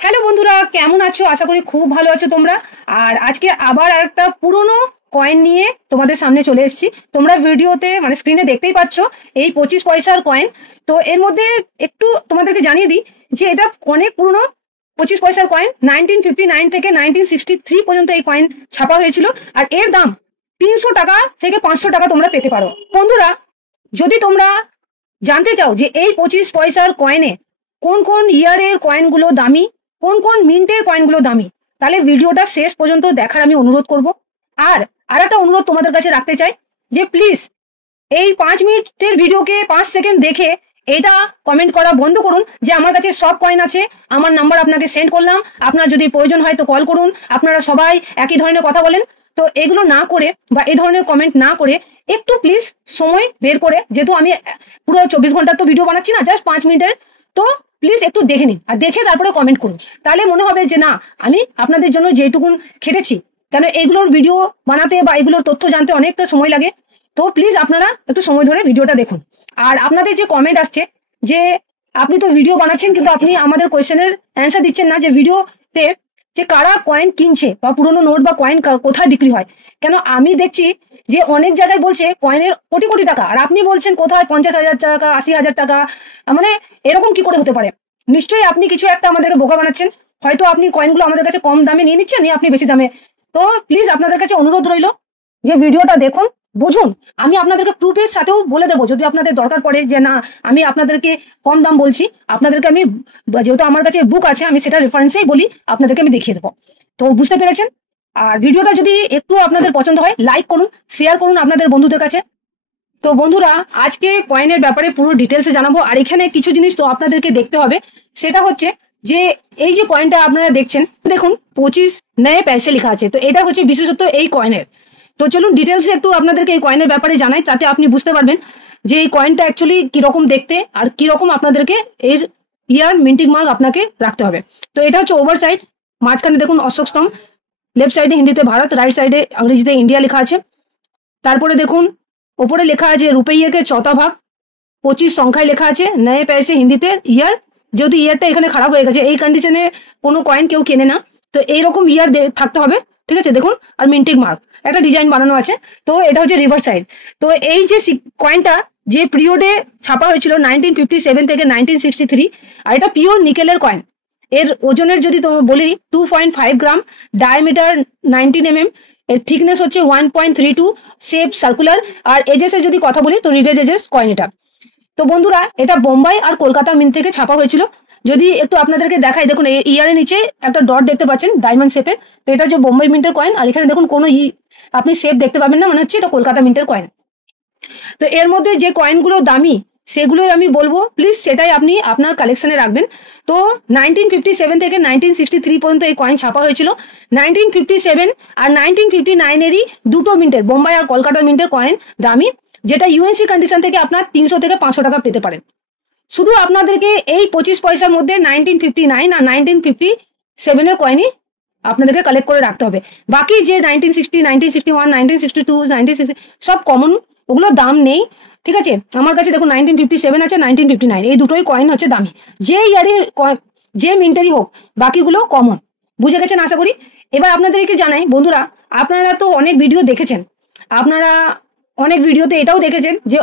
Hello বন্ধুরা, কেমন আছো? আশা করি খুব ভালো আছো তোমরা। আর আজকে আবার আরেকটা পুরনো কয়েন নিয়ে তোমাদের সামনে চলে এসেছি। তোমরা ভিডিওতে মানে স্ক্রিনে দেখতেই পাচ্ছ এই 25 পয়সার কয়েন। তো এর মধ্যে একটু তোমাদেরকে জানিয়ে দিই যে এটা অনেক পুরনো 25 পয়সার কয়েন। 1959 থেকে 1963 পর্যন্ত এই কয়েন ছাপা হয়েছিল। আর এর দাম 300 টাকা থেকে 500 টাকা তোমরা পেতে পারো। বন্ধুরা, যদি তোমরা জানতে চাও যে এই 25 পয়সার কয়েনে কোন কোন ইয়ারের কয়েনগুলো দামি, কোন কোন মিন্টের কয়েনগুলো দামি, তাহলে ভিডিওটা শেষ পর্যন্ত দেখার আমি অনুরোধ করব। আর আরেকটা অনুরোধ তোমাদের কাছে রাখতে চাই যে প্লিজ এই 5 মিনিটের ভিডিওকে 5 সেকেন্ড দেখে এটা কমেন্ট করা বন্ধ করুন যে আমার কাছে সব কয়েন আছে, আমার নাম্বার আপনাকে সেন্ড করলাম, আপনার যদি প্রয়োজন হয় তো কল করুন। আপনারা সবাই একই ধরনের কথা বলেন, তো এগুলো না করে বা এই ধরনের কমেন্ট না করে একটু প্লিজ সময় বের করে, যেহেতু আমি পুরো 24 ঘন্টার তো ভিডিও বানাচ্ছি না, জাস্ট 5 মিনিটের, তো প্লিজ একটু দেখে নিন আর দেখে তারপরে কমেন্ট করুন। তাহলে মনে হবে যে না, আমি আপনাদের জন্য যেটুকুন খেটেছি, কেন এগুলোর ভিডিও বানাতে বা এগুলোর তথ্য জানতে অনেকটা সময় লাগে। তো প্লিজ আপনারা একটু সময় ধরে ভিডিওটা দেখুন। আর আপনাদের যে কমেন্ট আসছে যে আপনি তো ভিডিও বানাচ্ছেন কিন্তু আপনি আমাদের কোয়েশ্চেনের অ্যান্সার দিচ্ছেন না, যে ভিডিওতে যে কারা কয়েন কিনছে বা পুরোনো নোট বা কয়েন কোথায় বিক্রি হয়, কেন আমি দেখছি যে অনেক জায়গায় বলছে কয়েনের কোটি কোটি টাকা, আর আপনি বলছেন কোথায় 50,000 টাকা, 80,000 টাকা। মানে এরকম কি করে হতে পারে? নিশ্চয়ই আপনি কিছু একটা আমাদেরকে বোকা বানাচ্ছেন। হয়তো আপনি কয়েনগুলো আমাদের কাছে কম দামে নিয়ে নিচ্ছেন, নিয়ে আপনি বেশি দামে। তো প্লিজ আপনাদের কাছে অনুরোধ রইল যে ভিডিওটা দেখুন, বুঝুন। আমি আপনাদেরকে প্রুফের সাথেও বলে দেবো যদি আপনাদের দরকার পড়ে যে না, আমি আপনাদেরকে কম দাম বলছি। আপনাদেরকে আমি, যেহেতু আমার কাছে বুক আছে, আমি সেটা রেফারেন্সেই বলি, আপনাদেরকে আমি দেখিয়ে দেবো। তো বুঝতে পেরেছেন? আর ভিডিওটা যদি একটু আপনাদের পছন্দ হয় লাইক করুন, শেয়ার করুন আপনাদের বন্ধুদের কাছে। তো বন্ধুরা, আজকে কয়েনের ব্যাপারে পুরো ডিটেলসে জানাবো। আর এখানে কিছু জিনিস তো আপনাদেরকে দেখতে হবে, সেটা হচ্ছে যে এই যে কয়েনটা আপনারা দেখছেন, দেখুন 25 নয়ে পয়সে লেখা আছে। তো এটা হচ্ছে বিশেষত এই কয়েনের। তো চলুন ডিটেলসে একটু আপনাদেরকে এই কয়েনের ব্যাপারে জানাই, তাতে আপনি বুঝতে পারবেন যে এই কয়েনটা অ্যাকচুয়ালি কিরকম দেখতে আর কিরকম আপনাদেরকে এর ইয়ার মিন্টিং মার্ক আপনাকে রাখতে হবে। তো এটা হচ্ছে ওভার সাইড, মাঝখানে দেখুন অশোক স্তম্ভ, লেফট সাইডে হিন্দিতে ভারত, রাইট সাইডে ইংরেজিতে ইন্ডিয়া লেখা আছে। তারপরে দেখুন ওপরে লেখা আছে রুপইয়ে চৌথা ভাগ, 25 সংখ্যায় লেখা আছে নয়ে পয়সে হিন্দিতে ইয়ার। যেহেতু ইয়ারটা এখানে খারাপ হয়ে গেছে, এই কন্ডিশনে কোনো কয়েন কেউ কেনে না, তো এইরকম ইয়ার থাকতে হবে, ঠিক আছে? দেখুন, আর মিন্টিং মার্ক একটা ডিজাইন বানানো আছে। তো এটা হচ্ছে রিভার্স সাইড। তো এই যে কয়েনটা যে পিরিয়ডে ছাপা হয়েছিল 1957 থেকে 1963, আর এটা পিওর নিকেলের কয়েন। এর ওজনের যদি তো বলি 2.5 গ্রাম, ডায়ামিটার 19 mm, এর থিকনেস হচ্ছে 1.32, শেপ সার্কুলার। আর এজেসের যদি কথা বলি তো রিডেজ এজেস কয়েন এটা। তো বন্ধুরা, এটা বোম্বাই আর কলকাতা মিন্ট থেকে ছাপা হয়েছিল। যদি একটু আপনাদেরকে দেখাই, দেখুন এই ইয়ারের নিচে একটা ডট দেখতে পাচ্ছেন ডায়মন্ড শেপের। তো এটা হচ্ছে বোম্বাই মিন্টের কয়েন। আর এখানে দেখুন কোনো আপনি শেপ দেখতে পাবেন না, মানে হচ্ছে এটা কলকাতা মিন্টের কয়েন। তো এর মধ্যে যে কয়েনগুলো দামি সেগুলোই আমি বলবো, প্লিজ সেটাই আপনি আপনার কালেকশনে রাখবেন। তো 1957 থেকে 1963 পর্যন্ত এই কয়েন ছাপা হয়েছিল। 1957 আর 1959-এরই দুটো মিন্টের, বোম্বাই আর কলকাতা মিন্টের কয়েন দামি, যেটা ইউএনসি কন্ডিশন থেকে আপনার 300 থেকে 500 টাকা পেতে পারেন। শুধু আপনাদেরকে এই 25 পয়সার মধ্যে 1959 আর 1957-এর কয়েনই আপনাদেরকে কালেক্ট করে রাখতে হবে। বাকি যে 1960, 1961, 1962, 1960 সব কমন, ওগুলো দাম নেই, ঠিক আছে? আমার কাছে দেখুন 1957 আছে, 1959, এই দুটোই কয়েন হচ্ছে দামি। যে ইয়ারই যে মিন্টেরই হোক, বাকিগুলো কমন। বুঝে গেছেন আশা করি। এবার আপনাদেরকে জানাই বন্ধুরা, আপনারা তো অনেক ভিডিও দেখেছেন, আপনারা অনেক ভিডিওতে এটাও দেখেছেন যে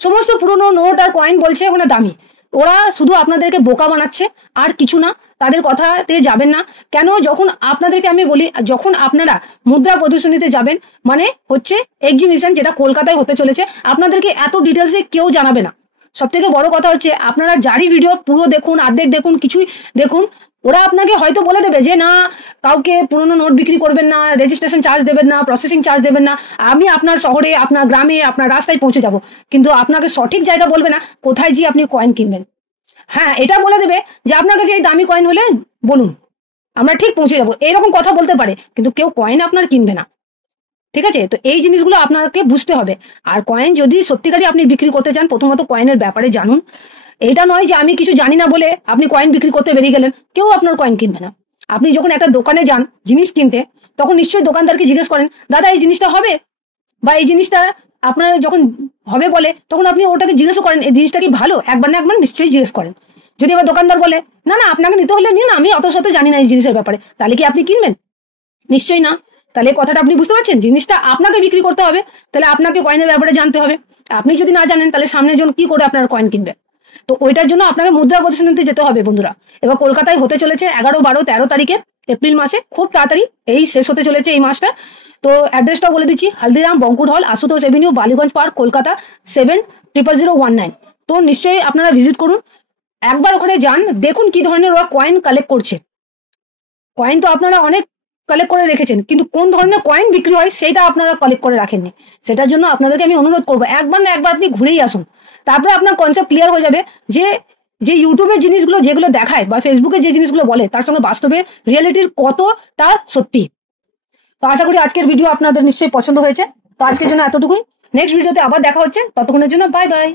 সমস্ত পুরনো নোট আর কয়েন বলছে ওখানে দামি। ওরা শুধু আপনাদেরকে বোকা বানাচ্ছে, আর কিছু না। তাদের কথাতে যাবেন না। কেন? যখন আপনাদেরকে আমি বলি, যখন আপনারা মুদ্রা প্রদর্শনীতে যাবেন, মানে হচ্ছে এক্সিবিশন, যেটা কলকাতায় হতে চলেছে, আপনাদেরকে এত ডিটেলসে কেউ জানাবে না। সব থেকে বড় কথা হচ্ছে আপনারা যারই ভিডিও পুরো দেখুন, অর্ধেক দেখুন, কিছুই দেখুন, ওরা আপনাকে হয়তো বলে দেবে যে না, কাউকে পুরনো নোট বিক্রি করবেন না, রেজিস্ট্রেশন চার্জ দেবেন না, প্রসেসিং চার্জ দেবেন না, আমি আপনার শহরে, আপনার গ্রামে, আপনার রাস্তায় পৌঁছে যাব। কিন্তু আপনাকে সঠিক জায়গা বলবে না কোথায় যে আপনি কয়েন কিনবেন। হ্যাঁ, এটা বলে দেবে যে আপনার কাছে এই দামি কয়েন হলে বলুন, আমরা ঠিক পৌঁছে যাবো, এরকম কথা বলতে পারে, কিন্তু কেউ কয়েন আপনার কিনবে না, ঠিক আছে? তো এই জিনিসগুলো আপনাকে বুঝতে হবে। আর কয়েন যদি সত্যিকারই আপনি বিক্রি করতে চান, প্রথমত কয়েনের ব্যাপারে জানুন। এটা নয় যে আমি কিছু জানি না বলে আপনি কয়েন বিক্রি করতে বেরিয়ে গেলেন, কেউ আপনার কয়েন কিনবে না। আপনি যখন একটা দোকানে যান জিনিস কিনতে, তখন নিশ্চয়ই দোকানদারকে জিজ্ঞেস করেন, দাদা এই জিনিসটা হবে, বা এই জিনিসটা আপনার যখন হবে বলে, তখন আপনি ওটাকে জিজ্ঞেস করেন এই জিনিসটা কি ভালো, একবার না একবার নিশ্চয়ই জিজ্ঞেস করেন। যদি এবার দোকানদার বলে না না আপনাকে নিতে হলে নিন, আমি অত শত জানি না এই জিনিসের ব্যাপারে, তাহলে কি আপনি কিনবেন? নিশ্চয়ই না। তাহলে কথাটা আপনি বুঝতে পারছেন, জিনিসটা আপনাকে বিক্রি করতে হবে, তাহলে আপনাকে কয়েনের ব্যাপারে জানতে হবে। আপনি যদি না জানেন তাহলে সামনের জন কি করে আপনার কয়েন কিনবে? তো ওইটার জন্য আপনাকে মুদ্রা প্রদর্শনীতে যেতে হবে বন্ধুরা। এবার কলকাতায় হতে চলেছে 11, 12, 13 তারিখে এপ্রিল মাসে, খুব তাড়াতাড়ি এই শেষ হতে চলেছে এই মাসটা। তো অ্যাড্রেসটাও বলে দিচ্ছি, হালদিরাম বঙ্কুর হল, আশুতোষ এভিনিউ, বালিগঞ্জ পার্ক, কলকাতা 700019। তো নিশ্চয়ই আপনারা ভিজিট করুন, একবার ওখানে যান, দেখুন কি ধরনের ওরা কয়েন কালেক্ট করছে। কয়েন তো আপনারা অনেক কালেক্ট করে রেখেছেন, কিন্তু কোন ধরনের কয়েন বিক্রি হয় সেটা আপনারা কালেক্ট করে রাখেননি। সেটার জন্য আপনাদেরকে আমি অনুরোধ করবো, একবার না একবার আপনি ঘুরেই আসুন, তারপরে আপনার কনসেপ্ট ক্লিয়ার হয়ে যাবে যে যে ইউটিউবের জিনিসগুলো যেগুলো দেখায় বা ফেসবুকে যে জিনিসগুলো বলে তার সঙ্গে বাস্তবে রিয়েলিটির কতটা সত্যি। তো আশা করি আজকের ভিডিও আপনাদের নিশ্চয়ই পছন্দ হয়েছে। তো আজকের জন্য এতটুকুই, নেক্সট ভিডিওতে আবার দেখা হচ্ছে, ততক্ষণের জন্য বাই বাই।